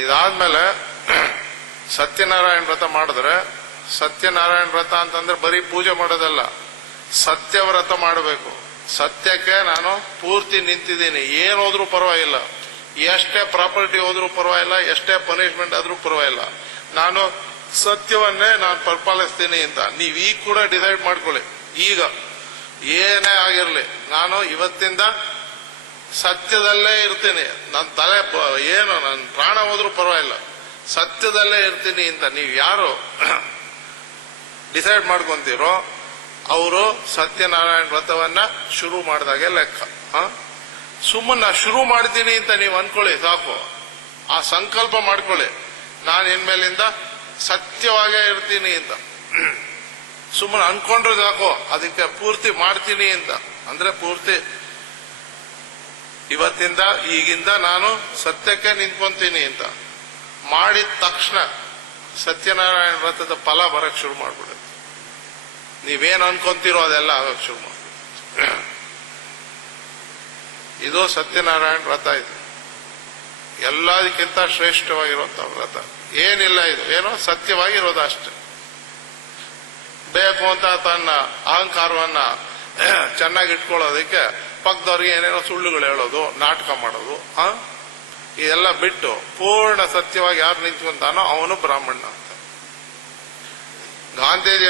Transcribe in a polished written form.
ಇದಾದ್ಮೇಲೆ ಸತ್ಯನಾರಾಯಣ ವ್ರತ ಮಾಡಿದ್ರೆ, ಸತ್ಯನಾರಾಯಣ ವ್ರತ ಅಂತಂದ್ರೆ ಬರೀ ಪೂಜೆ ಮಾಡೋದಲ್ಲ, ಸತ್ಯವ್ರತ ಮಾಡಬೇಕು. ಸತ್ಯಕ್ಕೆ ನಾನು ಪೂರ್ತಿ ನಿಂತಿದ್ದೀನಿ. ಏನ್ ಹೋದ್ರೂ ಪರವಾಗಿಲ್ಲ, ಎಷ್ಟೇ ಪ್ರಾಪರ್ಟಿ ಹೋದ್ರೂ ಪರವಾಗಿಲ್ಲ, ಎಷ್ಟೇ ಪನಿಷ್ಮೆಂಟ್ ಆದ್ರೂ ಪರವಾಗಿಲ್ಲ, ನಾನು ಸತ್ಯವನ್ನೇ ನಾನು ಪರಿಪಾಲಿಸ್ತೀನಿ ಅಂತ ನೀವ್ ಈಗ ಕೂಡ ಡಿಸೈಡ್ ಮಾಡ್ಕೊಳ್ಳಿ. ಈಗ ಏನೇ ಆಗಿರ್ಲಿ, ನಾನು ಇವತ್ತಿಂದ ಸತ್ಯದಲ್ಲೇ ಇರ್ತೀನಿ. ನನ್ನ ತಲೆ ಏನು ನನ್ನ ಪ್ರಾಣ ಹೋದ್ರೂ ಪರವಾಗಿಲ್ಲ, ಸತ್ಯದಲ್ಲೇ ಇರ್ತೀನಿ ಅಂತ ನೀವು ಯಾರು ಡಿಸೈಡ್ ಮಾಡ್ಕೊಂತೀರೋ ಅವರು ಸತ್ಯನಾರಾಯಣ ವ್ರತವನ್ನ ಶುರು ಮಾಡಿದಾಗೆ ಲೆಕ್ಕ. ಸುಮ್ಮನೆ ಶುರು ಮಾಡ್ತೀನಿ ಅಂತ ನೀವು ಅನ್ಕೊಳ್ಳಿ ಸಾಕು. ಆ ಸಂಕಲ್ಪ ಮಾಡ್ಕೊಳ್ಳಿ, ನಾನು ಇನ್ಮೇಲಿಂದ ಸತ್ಯವಾಗೇ ಇರ್ತೀನಿ ಅಂತ. ಸುಮ್ಮನೆ ಅನ್ಕೊಂಡ್ರೆ ಸಾಕು, ಅದಕ್ಕೆ ಪೂರ್ತಿ ಮಾಡ್ತೀನಿ ಅಂತ ಅಂದ್ರೆ ಪೂರ್ತಿ ಇವತ್ತಿಂದ ಈಗಿಂದ ನಾನು ಸತ್ಯಕ್ಕೆ ನಿಂತ್ಕೊಂತೀನಿ ಅಂತ ಮಾಡಿದ ತಕ್ಷಣ ಸತ್ಯನಾರಾಯಣ ವ್ರತದ ಫಲ ಬರಕ್ ಶುರು ಮಾಡ್ಬಿಡುತ್ತೆ. ನೀವೇನ್ ಅನ್ಕೊಂತೀರೋ ಅದೆಲ್ಲ ಆಗಕ್ ಶುರು ಮಾಡ್ಬಿಡುತ್ತೆ. ಇದು ಸತ್ಯನಾರಾಯಣ ವ್ರತ. ಇದು ಎಲ್ಲದಕ್ಕಿಂತ ಶ್ರೇಷ್ಠವಾಗಿರುವಂತಹ ವ್ರತ. ಏನಿಲ್ಲ, ಇದು ಏನೋ ಸತ್ಯವಾಗಿರೋದು ಅಷ್ಟೇ. ಬೇಕು ಅಂತ ತನ್ನ ಅಹಂಕಾರವನ್ನ ಚೆನ್ನಾಗಿ ಇಟ್ಕೊಳ್ಳೋದಕ್ಕೆ ಪಕ್ಕದವ್ರಿಗೆ ಏನೇನೋ ಸುಳ್ಳುಗಳು ಹೇಳೋದು, ನಾಟಕ ಮಾಡೋದು, ಇದೆಲ್ಲ ಬಿಟ್ಟು ಪೂರ್ಣ ಸತ್ಯವಾಗಿ ಯಾರು ನಿಂತ್ಕೊಂತಾನೋ ಅವನು ಬ್ರಾಹ್ಮಣ ಅಂತ ಗಾಂಧೀಜಿ